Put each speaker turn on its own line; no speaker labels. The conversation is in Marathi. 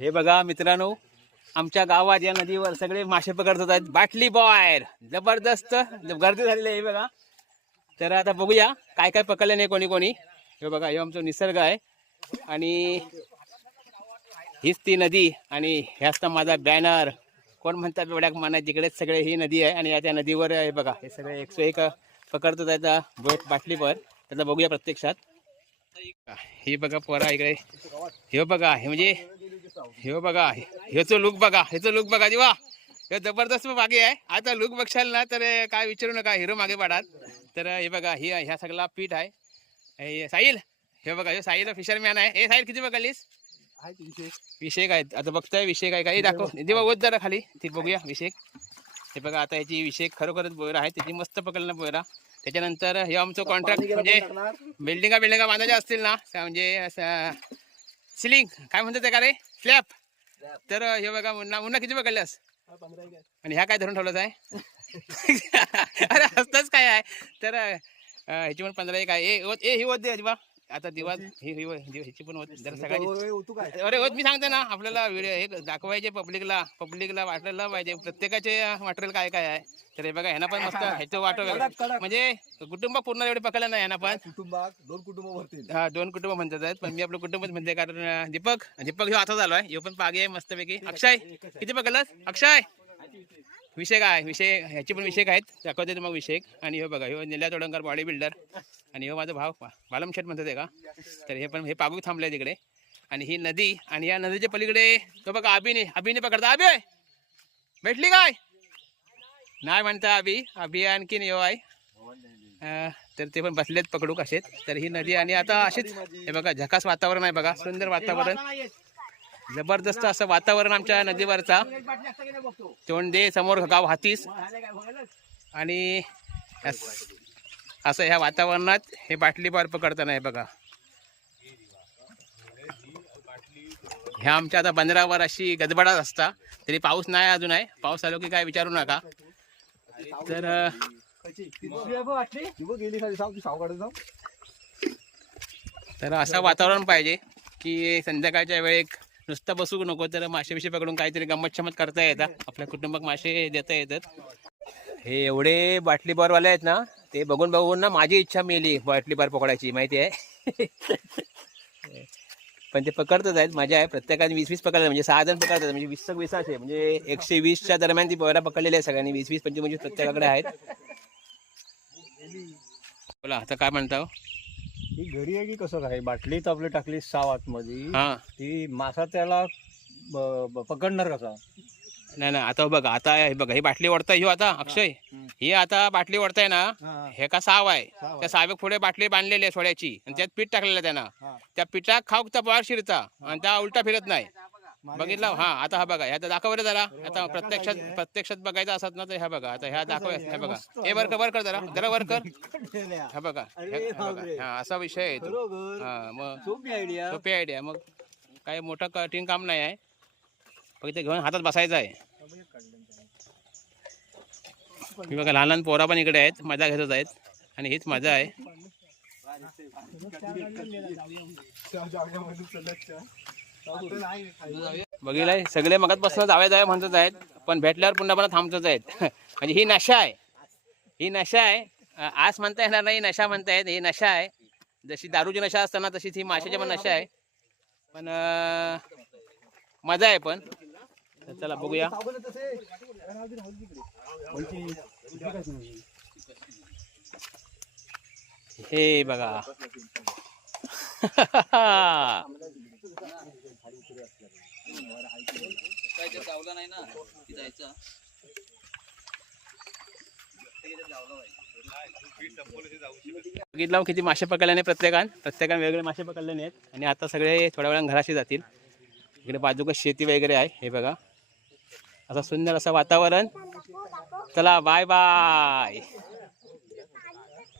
हे बघा मित्रांनो आमच्या गावात या नदीवर सगळे मासे पकडत आहेत बाटली बॉयर जबरदस्त. गर्दी झालेली आहे हे बघा. तर आता बघूया काय काय पकडलं नाही कोणी कोणी. हे बघा हे आमचा निसर्ग आहे. आणि हीच ती नदी आणि हे असता माझा बॅनर कोण म्हणतात बेवड्याक माना तिकडेच सगळे ही नदी आहे आणि या त्या नदीवर हे बघा. हे सगळे एकशे एक पकडतात आहेत बोट बाटलीवर. त्याचा बघूया प्रत्यक्षात. हे बघा पोरा इकडे. हे बघा हे म्हणजे हे बघा ह्याचं लुक बघा ह्याचं लुक बघा दिवा हे जबरदस्त मागे आहे. आता लुक बघशाल ना तर काय विचारू नका हिरो मागे पाडात तर हे बघा ही ह्या सगळा पीठ आहे. हे साहिल हे बघा हे साहिल फिशरमॅन आहे. हे साहिल किती बघालीस विषय काय आता बघताय विषय काय काही दाखव. देवा ओत जरा खाली. ती बघूया विषय हे बघा आता याची विषय खरोखरच बोयरा आहे. त्याची मस्त पकडलं बोयरा त्याच्यानंतर हे आमचं कॉन्ट्रॅक्ट म्हणजे बिल्डिंगा बिल्डिंगा बांधायच्या असतील ना? म्हणजे असं सिलिंग काय म्हणतात का रे? स्लॅब तर हे बघा मुन्ना मुन्ना किती पकडल्यास? आणि ह्या काय धरून ठेवलं आहे? अरे असतंच काय आहे. तर ह्याची पण पंधरा एक आहे. ए ही होत दे अजिबा आता दिवा ही ही ही- ह्याची पण होत. जरा सगळ्याची अरे होत मी सांगते ना आपल्याला व्हिडिओ हे दाखवायचे पब्लिकला पब्लिकला वाटायला पाहिजे. प्रत्येकाचे मटेरियल काय काय आहे. तर हे बघा ह्यांना पण मस्त ह्याचं वाटो म्हणजे कुटुंब पूर्ण एवढे पकडलं नाही ह्यांना पण.
कुटुंबात? दोन कुटुंब भरतील.
हा दोन कुटुंब म्हणतात आहेत. पण मी आपलं कुटुंबच म्हणते कारण अं, दीपक दीपक ह्यो आता झालोय. ह्यो पण पागे आहे मस्तपैकी. अक्षय किती पकडलास? अक्षय! विषय काय विषय ह्याचे पण विषय आहेत. दाखवते मग विषय आणि हे बघा हे निल्या तोडंकर बॉडी बिल्डर आणि हे माझा भाव बालम शेट म्हणतात का? तर हे पण हे पागू थांबले तिकडे. आणि ही नदी आणि या नदीच्या पलीकडे तो बघा अभिने अभिने पकडता. अभि भेटली काय? नाही म्हणता अभि. अभि आणखीन यो आहे. तर ते पण बसलेत पकडू कसेत तर ही नदी आणि आता अशीच हे बघा झकास वातावरण आहे बघा. सुंदर वातावरण. जबरदस्त असं वातावरण आमच्या नदीवरचा. तोंडे समोर गाव हातीस. आणि अस- असं ह्या वातावरणात हे बाटली पार पकडताना हे बघा. ह्या आमच्या आता बंदरावर अशी गडबडात असता. तरी पाऊस नाही अजून आहे. पाऊस आलो की काय विचारू नका. तर तर असं वातावरण पाहिजे की संध्याकाळच्या वेळेक नुसता बसू नको तर मासे बिशे पकडून काहीतरी गंमत शमत करता येतात आपल्या कुटुंबात मासे देता येतात. हे एवढे बाटली बारवाले आहेत ना ते बघून बघून ना माझी इच्छा मेली बाटली बार पकडायची माहिती आहे? पण ते पकडतच आहेत मजा आहे. प्रत्येकाने वीस वीस पकडतात म्हणजे सहा जण पकडतात म्हणजे वीस वीस आहे म्हणजे एकशे वीसच्या दरम्यान ती बोरा पकडलेली आहे सगळ्यांनी वीस वीस पंचवीस पंचवीस प्रत्येकाकडे आहेत. बोला आता काय म्हणता
हो? ही घरी आहे की कसं काय? बाटलीत आपली टाकली साव आतमध्ये
हा.
ती मासा त्याला ब- ब- पकडणार कसा?
नाही नाही आता बघा आता हे बघा ही बाटली ओढताय ह्यो आता अक्षय. ही आता बाटली ओढताय ना हे. का साव आहे.
साव
त्या सावेक पुढे बाटली बांधलेली आहे सोड्याची. आणि त्यात पीठ टाकलेलं आहे त्यांना.
हा.
त्या पिठात खाऊ त्या पार शिरता. आणि त्या उलटा फिरत नाही. बघितला? हा आता हा बघा ह्या दाखव जरा. आता प्रत्यक्षात प्रत्यक्षात बघायचं असत ना तर ह्या बघा आता ह्या दाखव ह्या बघा. हे वर कर वर कर जरा. जरा वर कर. हा बघा. हा असा विषय आहे तो. हा मग
सोपी आयडिया
सोपी आयडिया मग काही मोठं कठीण काम नाही आहे. फक्त घेऊन हातात बसायचं आहे. मी बघा लहान लहान पोरा पण इकडे आहेत. मजा घेतच आहेत. आणि हीच मजा आहे. बघितलंय सगळे मगात बसणं जाव्या जावे म्हणतच आहेत. पण भेटल्यावर पुन्हा पुन्हा थांबतच आहेत. म्हणजे ही नशा आहे. ही नशा आहे. आस म्हणता येणार नाही नशा म्हणता येत ही नशा आहे. जशी दारूची नशा असताना तशीच ही माशाची पण नशा आहे. पण मजा आहे पण. चला बघूया. हे बघा. बघितलं किती मासे पकडल्याने प्रत्येकान. प्रत्येकाने वेगळे मासे पकडले आहेत आणि आता सगळे थोड्या वेळान घराशी जातील. इकडे बाजूक शेती वगैरे आहे हे बघा. असं सुंदर असं वातावरण. चला बाय बाय